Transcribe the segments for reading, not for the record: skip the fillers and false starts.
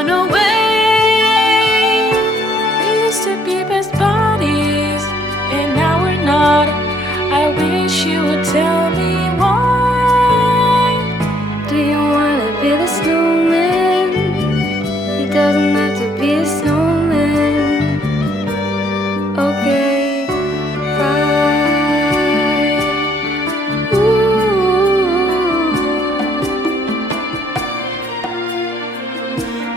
run away. We used to be best buddies, and now we're not. I wish you would tell me why. Do you wanna be the snowman? It doesn't have to be a snowman. Okay, fine. Ooh.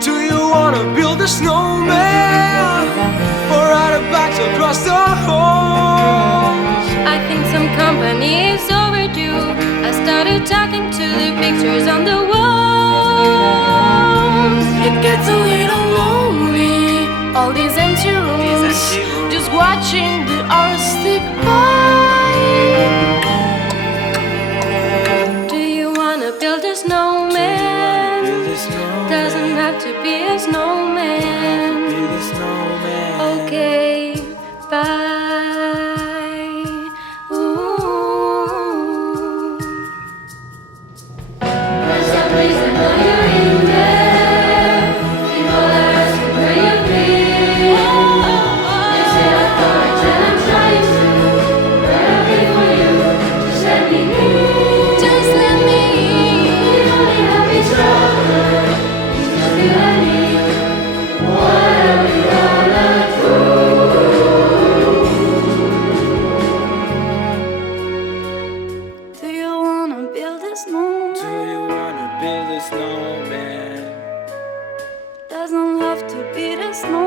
Do you wanna build a snowman or ride a bike across the halls? I think some company is overdue. I started talking to the pictures on the walls. It gets a little lonely, all these empty rooms, just watching the hours stick by. Do you wanna build a snowman? Build a snowman. Doesn't have to be a snowman. Build a snowman. Okay, bye. Ooh. For some reason, know you're in there. People are asking where you've been. You say I'm cards and I'm trying to. But I'm here for you. Just let me in. Just let me We only have each other. You just feel I need. What are we gonna do? Do you wanna build a snowman? Do you wanna build a snowman? Doesn't have to be the snowman.